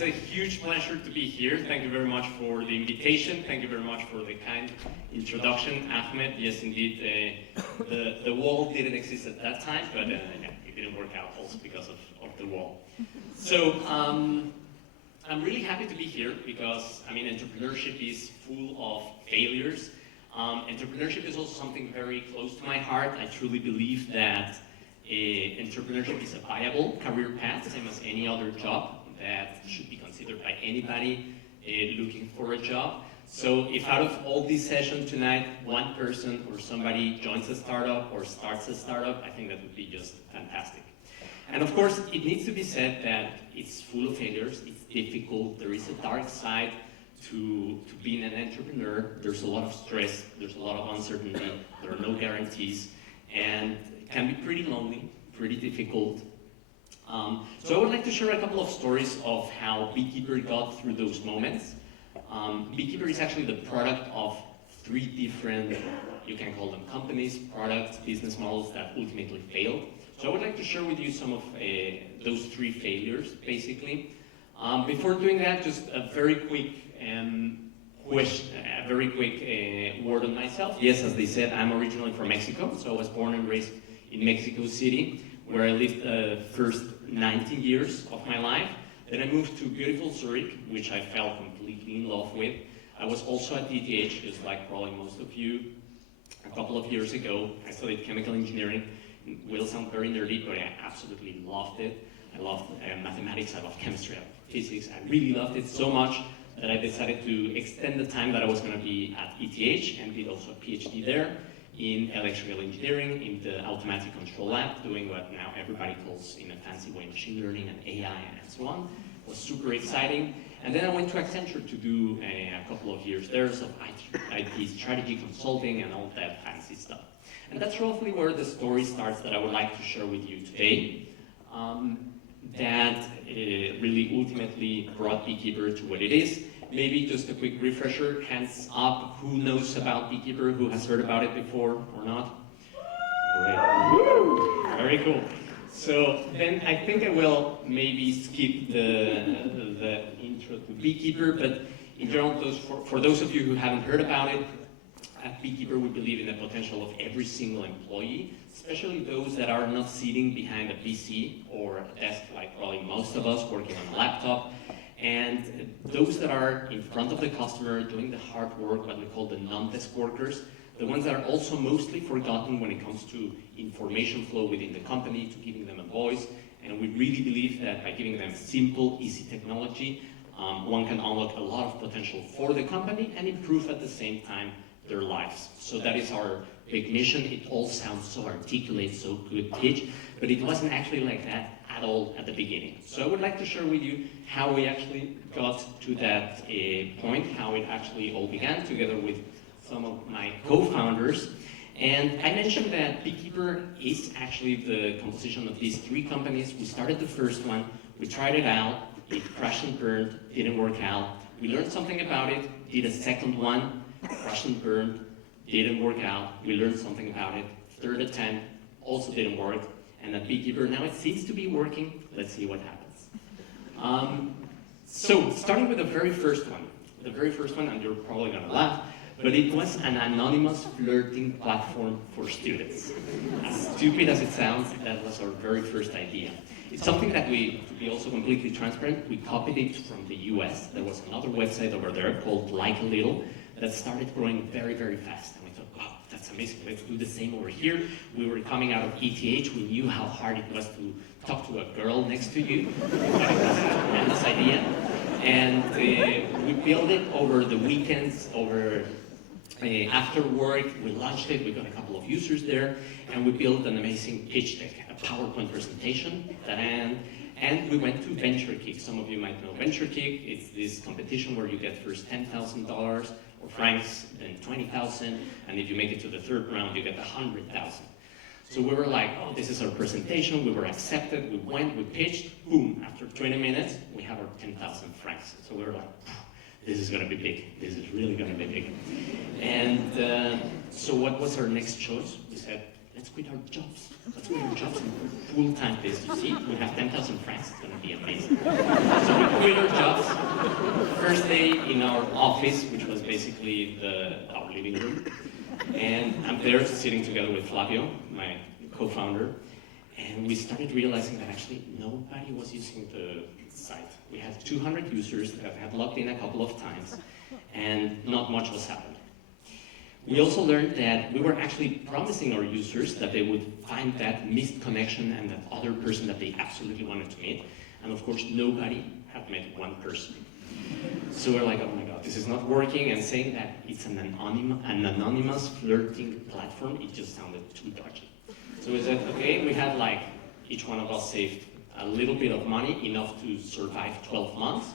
It's a huge pleasure to be here. Thank you very much for the invitation. Thank you very much for the kind introduction, Ahmed. Yes, indeed, the wall didn't exist at that time, but yeah, it didn't work out also because of the wall. So I'm really happy to be here because, I mean, entrepreneurship is full of failures. Entrepreneurship is also something very close to my heart. I truly believe that entrepreneurship is a viable career path, same as any other job that should be considered by anybody looking for a job. So if out of all these sessions tonight, one person or somebody joins a startup or starts a startup, I think that would be just fantastic. And of course, it needs to be said that it's full of failures, it's difficult, there is a dark side to being an entrepreneur. There's a lot of stress, there's a lot of uncertainty, there are no guarantees, and it can be pretty lonely, pretty difficult. So I would like to share a couple of stories of how Beekeeper got through those moments. Beekeeper is actually the product of 3 different, you can call them companies, products, business models that ultimately failed. So I would like to share with you some of those 3 failures, basically. Before doing that, just a very quick word on myself. Yes, as they said, I'm originally from Mexico, so I was born and raised in Mexico City, where I lived the first 19 years of my life. Then I moved to beautiful Zurich, which I fell completely in love with. I was also at ETH, just like probably most of you. A couple of years ago, I studied chemical engineering. It will sound very nerdy, but I absolutely loved it. I loved mathematics, I loved chemistry, I loved physics. I really loved it so much that I decided to extend the time that I was going to be at ETH and did also a PhD there in electrical engineering, in the automatic control lab, doing what now everybody calls in a fancy way machine learning and AI and so on. It was super exciting. And then I went to Accenture to do a couple of years there, so IT strategy consulting and all that fancy stuff. And that's roughly where the story starts that I would like to share with you today. That really ultimately brought Beekeeper to what it is. Maybe just a quick refresher, hands up, who knows about Beekeeper, who has heard about it before or not? Great. Woo! Very cool. So then I think I will maybe skip the intro to Beekeeper, but in general, for those of you who haven't heard about it, at Beekeeper we believe in the potential of every single employee, especially those that are not sitting behind a PC or a desk like probably most of us working on a laptop, and those that are in front of the customer doing the hard work, what we call the non-desk workers, the ones that are also mostly forgotten when it comes to information flow within the company, to giving them a voice. And we really believe that by giving them simple, easy technology, one can unlock a lot of potential for the company and improve at the same time their lives. So that is our big mission. It all sounds so articulate, so good pitch, but it wasn't actually like that at all at the beginning. So I would like to share with you how we actually got to that point, how it actually all began together with some of my co-founders. And I mentioned that Beekeeper is actually the composition of these 3 companies. We started the first one, we tried it out, it crashed and burned, didn't work out. We learned something about it, did a second one, crashed and burned, didn't work out. We learned something about it. Third attempt, also didn't work. And at Beekeeper, now it seems to be working. Let's see what happens. So, starting with the very first one. The very first one, and you're probably gonna laugh, but it was an anonymous flirting platform for students. As stupid as it sounds, that was our very first idea. It's something that we, to be also completely transparent, we copied it from the US. There was another website over there called Like a Little that started growing very, very fast. And we thought, wow, that's amazing, let's do the same over here. We were coming out of ETH, we knew how hard it was to talk to a girl next to you. We thought it was a tremendous idea. And we built it over the weekends, after work, we launched it, we got a couple of users there, and we built an amazing pitch deck, a PowerPoint presentation, and we went to VentureKick. Some of you might know VentureKick. It's this competition where you get first $10,000 or francs, then 20,000, and if you make it to the 3rd round, you get 100,000. So we were like, oh, this is our presentation, we were accepted, we went, we pitched, boom, after 20 minutes, we have our 10,000 francs. So we were like, this is going to be big. This is really going to be big. And so what was our next choice? We said, let's quit our jobs. Let's quit our jobs and full-time this. You see, we have 10,000 francs. It's going to be amazing. So we quit our jobs. First day in our office, which was basically our living room. And I'm there sitting together with Flavio, my co-founder. And we started realizing that actually nobody was using the site. We had 200 users that had logged in a couple of times, and not much was happening. We also learned that we were actually promising our users that they would find that missed connection and that other person that they absolutely wanted to meet. And of course, nobody had met one person. So we're like, oh my God, this is not working. And saying that it's an anonymous flirting platform, it just sounded too dodgy. So we said, okay, we had like, each one of us saved a little bit of money, enough to survive 12 months.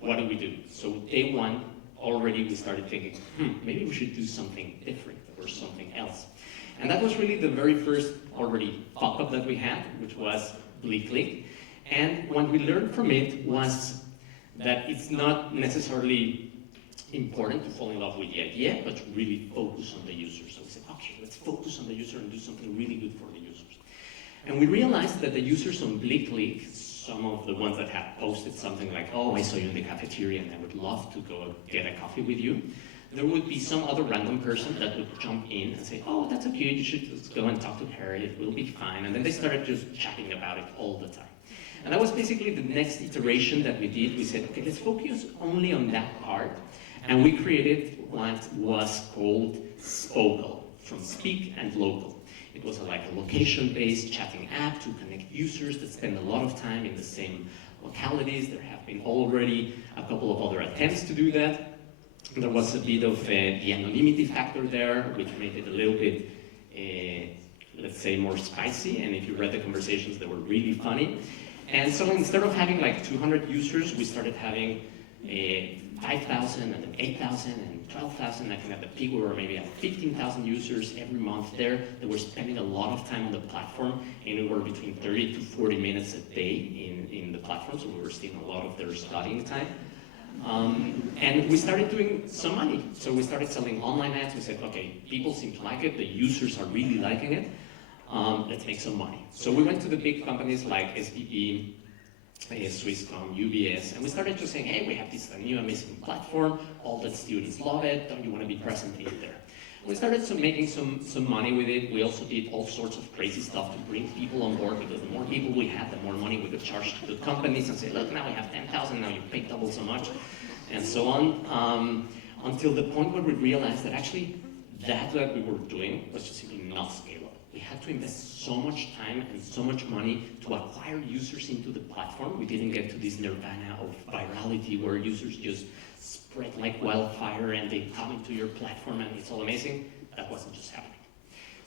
What do we do? So day one, already we started thinking, maybe we should do something different or something else. And that was really the very first already fuck-up that we had, which was Bleakly. And what we learned from it was that it's not necessarily important to fall in love with the idea, but to really focus on the user. So we said, okay, let's focus on the user and do something really good for the users. And we realized that the users on Bleakly, some of the ones that had posted something like, oh, I saw you in the cafeteria and I would love to go get a coffee with you, there would be some other random person that would jump in and say, oh, that's okay, you should just go and talk to her, it will be fine. And then they started just chatting about it all the time. And that was basically the next iteration that we did. We said, okay, let's focus only on that part. And we created what was called Spokel, from speak and local. It was like a location-based chatting app to connect users that spend a lot of time in the same localities. There have been already a couple of other attempts to do that. There was a bit of the anonymity factor there, which made it a little bit, let's say, more spicy. And if you read the conversations, they were really funny. And so instead of having like 200 users, we started having 5,000 and then 8,000 and 12,000. I think at the peak we were maybe at 15,000 users every month there. They were spending a lot of time on the platform, anywhere between 30 to 40 minutes a day in the platform, so we were stealing a lot of their studying time. And we started doing some money. So we started selling online ads. We said, okay, people seem to like it, the users are really liking it. Let's make some money. So we went to the big companies like SBB, Swisscom, UBS, and we started just saying, hey, we have this new amazing platform, all the students love it, don't you want to be present in there? And we started making some money with it. We also did all sorts of crazy stuff to bring people on board, because the more people we had, the more money we could charge to the companies and say, look, now we have 10,000, now you pay double so much, and so on, until the point where we realized that actually that we were doing was just simply not scalable. We had to invest so much time and so much money to acquire users into the platform. We didn't get to this nirvana of virality where users just spread like wildfire and they come into your platform and it's all amazing. That wasn't just happening.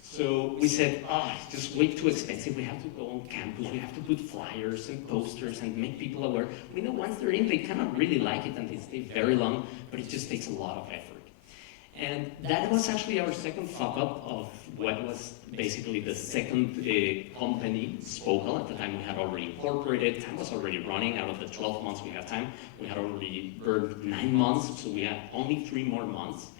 So we said, it's just way too expensive. We have to go on campus. We have to put flyers and posters and make people aware. We know once they're in, they cannot really like it and they stay very long, but it just takes a lot of effort. And that was actually our second fuck-up of what was basically the second company, Spokel. At the time we had already incorporated, time was already running. Out of the 12 months we had time, we had already burned 9 months, so we had only 3 more months.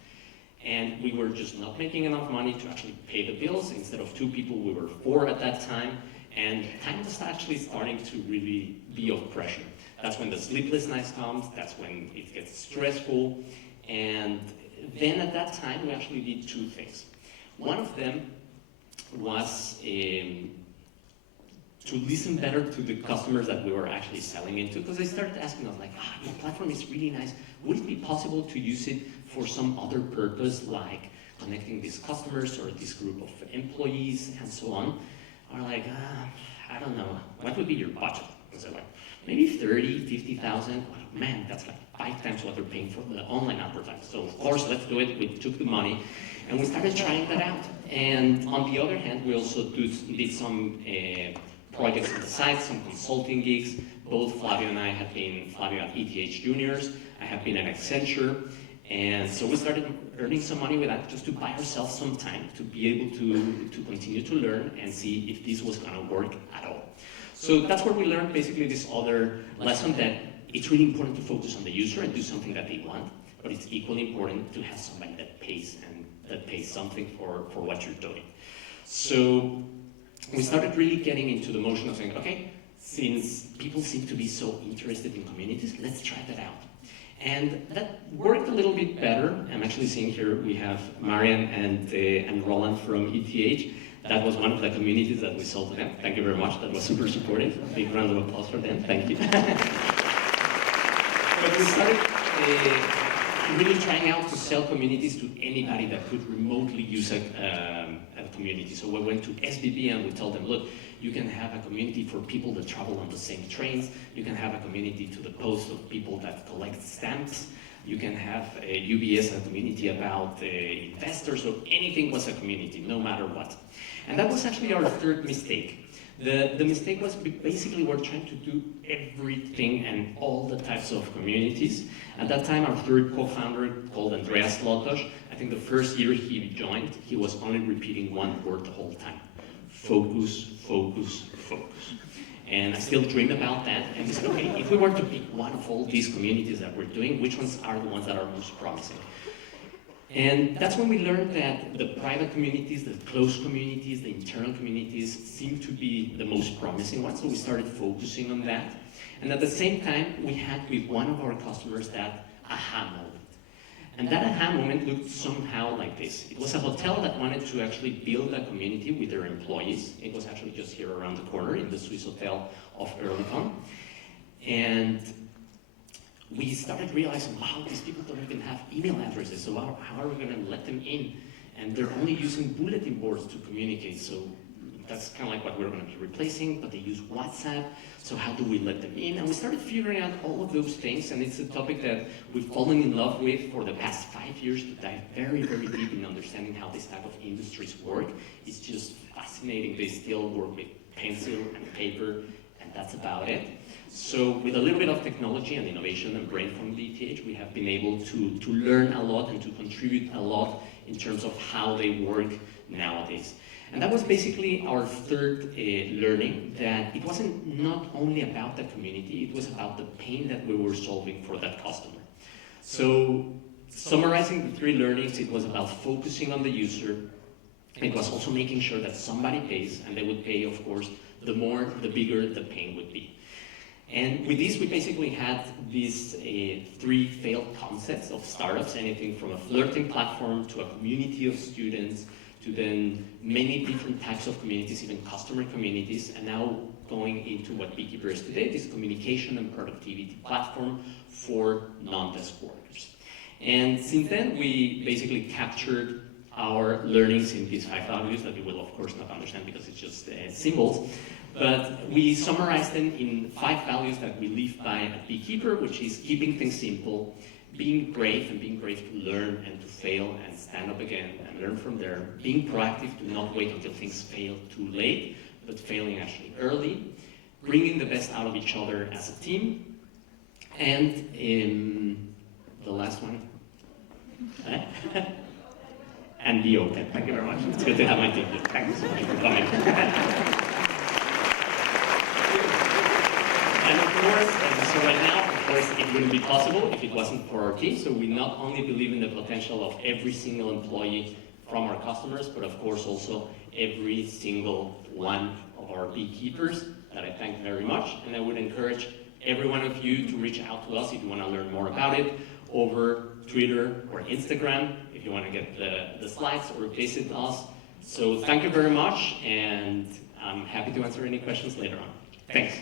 And we were just not making enough money to actually pay the bills. Instead of 2 people, we were 4 at that time. And time was actually starting to really be of pressure. That's when the sleepless nights comes, that's when it gets stressful. And then at that time, we actually did 2 things. One of them was to listen better to the customers that we were actually selling into, because they started asking us like, your platform is really nice. Would it be possible to use it for some other purpose, like connecting these customers or this group of employees and so on? We're like, I don't know. What would be your budget? And so like, maybe 30, 50,000. Man, that's like 5 times what they're paying for the online advertising. So of course, let's do it. We took the money and we started trying that out. And on the other hand, we also did some projects on the side, some consulting gigs. Both Flavio and I have been, Flavio at ETH Juniors, I have been at Accenture. And so we started earning some money with that just to buy ourselves some time to be able to continue to learn and see if this was gonna work at all. So that's where we learned basically this other lesson, that it's really important to focus on the user and do something that they want, but it's equally important to have somebody that pays and that pays something for what you're doing. So we started really getting into the motion of saying, okay, since people seem to be so interested in communities, let's try that out. And that worked a little bit better. I'm actually seeing here we have Marian and Roland from ETH. That was one of the communities that we sold to them. Thank you very much. That was super supportive. A big round of applause for them. Thank you. But we started really trying out to sell communities to anybody that could remotely use a community. So we went to SBB and we told them, look, you can have a community for people that travel on the same trains. You can have a community to the post of people that collect stamps. You can have a UBS, a community about investors, or anything was a community, no matter what. And that was actually our third mistake. The mistake was basically we're trying to do everything and all the types of communities. At that time, our third co-founder, called Andreas Lotos, I think the first year he joined, he was only repeating one word the whole time. Focus, focus, focus. And I still dream about that. And we said, okay, if we were to pick one of all these communities that we're doing, which ones are the ones that are most promising? And that's when we learned that the private communities, the closed communities, the internal communities seem to be the most promising ones. So we started focusing on that. And at the same time, we had with one of our customers that aha moment. And that aha moment looked somehow like this. It was a hotel that wanted to actually build a community with their employees. It was actually just here around the corner in the Swiss hotel of Erlikon. And we started realizing, wow, these people don't even have email addresses, so how are we going to let them in? And they're only using bulletin boards to communicate, so that's kind of like what we're going to be replacing, but they use WhatsApp, so how do we let them in? And we started figuring out all of those things, and it's a topic that we've fallen in love with for the past 5 years to dive very, very deep in understanding how this type of industries work. It's just fascinating. They still work with pencil and paper, and that's about it. So with a little bit of technology and innovation and brain from the ETH, we have been able to learn a lot and to contribute a lot in terms of how they work nowadays. And that was basically our third learning, that it wasn't not only about the community, it was about the pain that we were solving for that customer. So summarizing the three learnings, it was about focusing on the user. It was also making sure that somebody pays, and they would pay, of course, the more, the bigger the pain would be. And with this, we basically had these three failed concepts of startups, anything from a flirting platform to a community of students, to then many different types of communities, even customer communities, and now going into what Beekeeper is today, this communication and productivity platform for non-desk workers. And since then, we basically captured our learnings in these 5 values that you will, of course, not understand because it's just symbols. But we summarize them in 5 values that we live by at Beekeeper, which is keeping things simple, being brave and being brave to learn and to fail and stand up again and learn from there, being proactive to not wait until things fail too late, but failing actually early, bringing the best out of each other as a team, and the last one, and be open. Thank you very much. It's good to have my team here. Thank you so much for coming. And of course, so right now, of course, it wouldn't be possible if it wasn't for our team. So we not only believe in the potential of every single employee from our customers, but of course also every single one of our beekeepers that I thank very much. And I would encourage every one of you to reach out to us if you want to learn more about it over Twitter or Instagram, if you want to get the slides or visit us. So thank you very much, and I'm happy to answer any questions later on. Thanks.